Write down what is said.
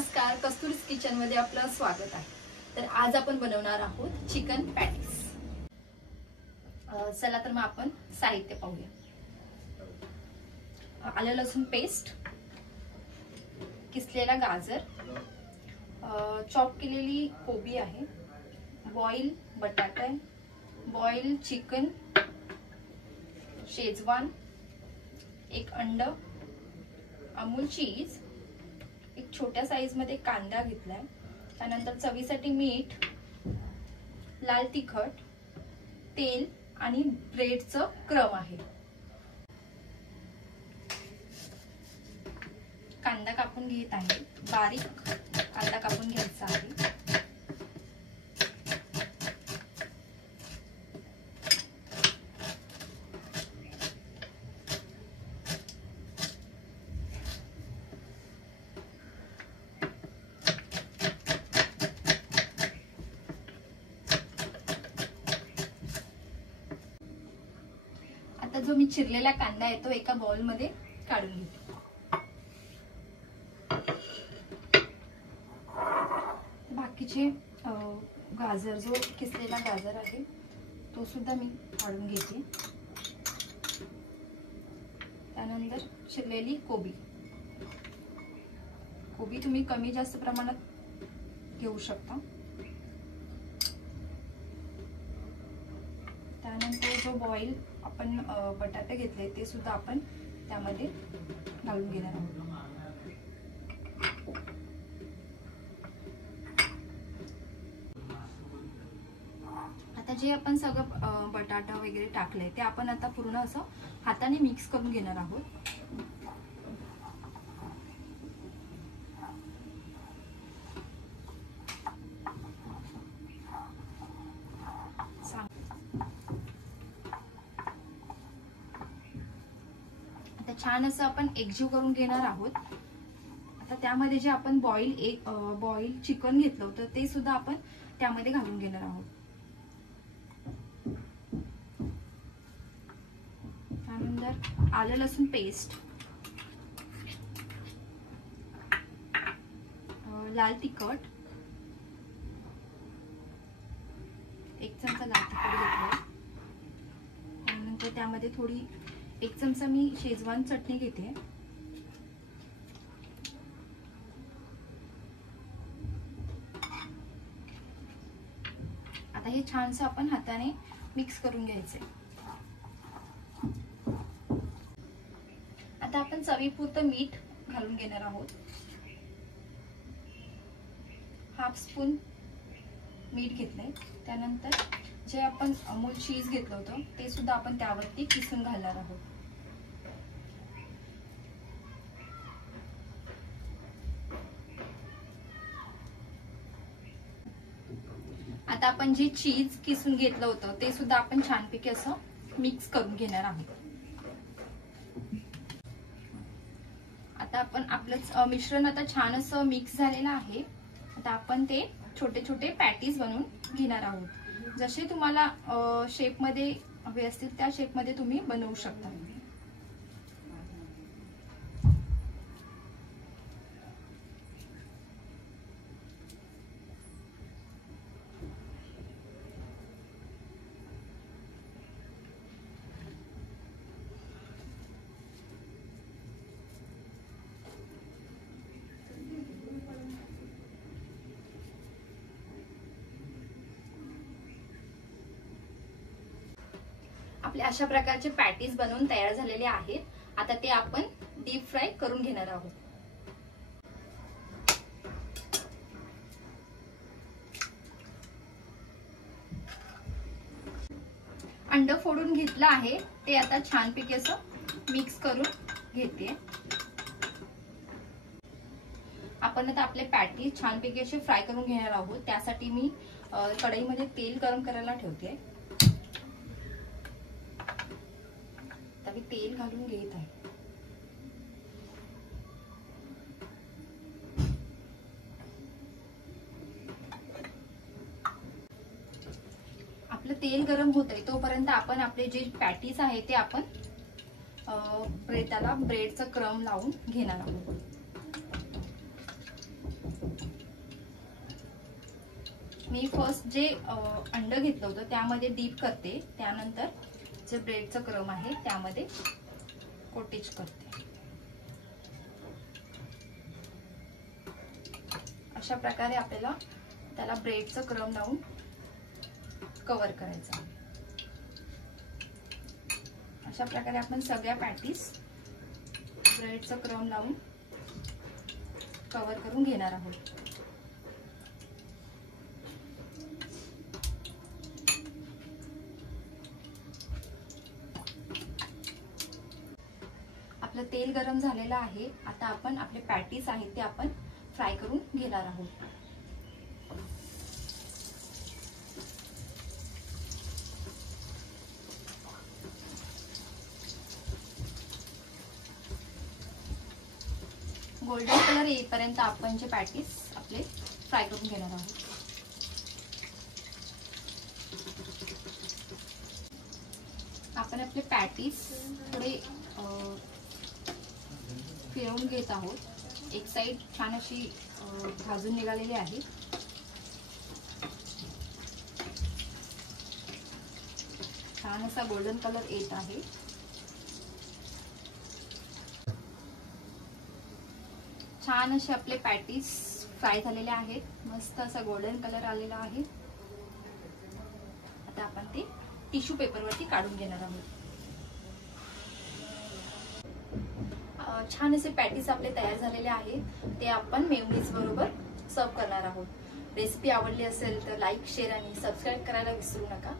नमस्कार, कस्तुरीज किचन मध्ये आपलं स्वागत आहे। तर आज आपण बनवणार आहोत चिकन पॅटीस। चला तर मग आपण साहित्य पाहूया। आलं लसूण पेस्ट, किसलेला गाजर, चॉप केलेली कोबी आहे, बॉईल बटाटा, बॉईल चिकन, शेजवान, एक अंड, अमूल चीज, एक छोट्या साइज मध्ये कांदा घेतलाय, त्यानंतर चवीसाठी मीठ, लाल तिखट, तेल आणि ब्रेडचं क्रम आहे। कांदा कापून घेत आहे, बारीक कांदा कापून घ्यायचा आहे। आता जो मी चिरलेला कांदा आहे तो एका बाउल मध्ये काढून घेते। बाकीचे गाजर, जो किसलेला गाजर आहे तो सुद्धा मी काढून घेते। त्यानंतर चिरलेली कोबी तुम्ही कमी जास्त प्रमाणात घेऊ शकता। त्यानंतर जो बॉईल आपण बटाटे घेतले ते सुद्धा आपण त्यामध्ये घालून घेणार आहोत। आता जे आपण सगळं बटाटा वगैरे टाकले ते आपण आता पूर्ण असं हाताने मिक्स करून घेणार आहोत। छान असं आपण एकजीव करून घेणार आहोत। आता त्यामध्ये जे आपण बॉईल चिकन घेतलं होतं ते सुद्धा आपण त्यामध्ये घालून घेणार आहोत। त्यानंतर आलं लसूण पेस्ट, लाल तिखट, एक चमचा लाल तिखट घेतलं। त्यानंतर त्यामध्ये थोडी एक चमचा मी शेजवान चटणी घेते। आता हे छानसं आपण हाताने मिक्स करून घ्यायचे। आता आपण चवीपुरतं मीठ घालून घेणार आहोत। हाफ स्पून मीठ घेतलंय। त्यानंतर जे आपण अमूल चीज घेतलं होतं ते सुद्धा आपण त्यावरती किसून घालणार आहोत। आता आपण जे चीज किसून घेतलं होतं ते सुद्धा आपण छानपैकी असं मिक्स करून घेणार आहोत। आता आपण आपलं मिश्रण आता छान असं मिक्स झालेलं आहे। आता आपण ते छोटे छोटे पॅटीस बनवून घेणार आहोत। जसे तुम्हाला शेप मध्ये हवे असतील त्या शेप मध्ये तुम्ही बनवू शकता। आपले अशा प्रकारचे पॅटीस बनवून तयार झालेले आहेत। आता ते आपण डीप फ्राय करून घेणार आहोत। अंड फोडून घेतलं आहे, ते आता छानपैकी असं मिक्स करून घेते। आपण आता आपले पॅटीस छानपैकी असे फ्राय करून घेणार आहोत। त्यासाठी मी कढईमध्ये तेल गरम करायला ठेवते। मी तेल घालून घेत आहे। आपलं तेल गरम होत आहे तोपर्यंत आपण आपले जे पॅटीस आहे ते आपण त्याला ब्रेडचा क्रम लावून घेणार आहोत। मी फर्स्ट जे अंड घेतलं होतं त्यामध्ये डीप करते, त्यानंतर जे ब्रेडचं क्रम आहे त्यामध्ये कोटेज करते. अशा प्रकारे आपल्याला त्याला ब्रेडचं क्रम लावून कव्हर करायचं. अशा प्रकारे आपण सगळ्या पॅटीस ब्रेडचं क्रम लावून कव्हर करून घेणार आहोत. आपलं तेल गरम झालेलं आहे. आता आपण आपले पॅटीस आहेत ते आपण फ्राय करून घेणार आहोत. गोल्डन कलर येईपर्यंत आपण जे पॅटीस आपले फ्राय करून घेणार आहोत. आपण आपले पॅटीस थोडे फिरवून घेत आहोत. एक साइड छान अशी भाजून निघालेली आहे. छान असा गोल्डन कलर येत आहे. छान असे आपले पॅटीस फ्राय झालेले आहेत. मस्त असा गोल्डन कलर आलेला आहे. आता आपण ते टिश्यू पेपरवरती काढून घेणार आहोत. छान असे पॅटीस आपले तयार झालेले आहेत. ते आपण मेयोनीज बरोबर सर्व करणार आहोत. रेसिपी आवडली असेल तर लाईक, शेअर आणि सबस्क्राईब करायला विसरू नका.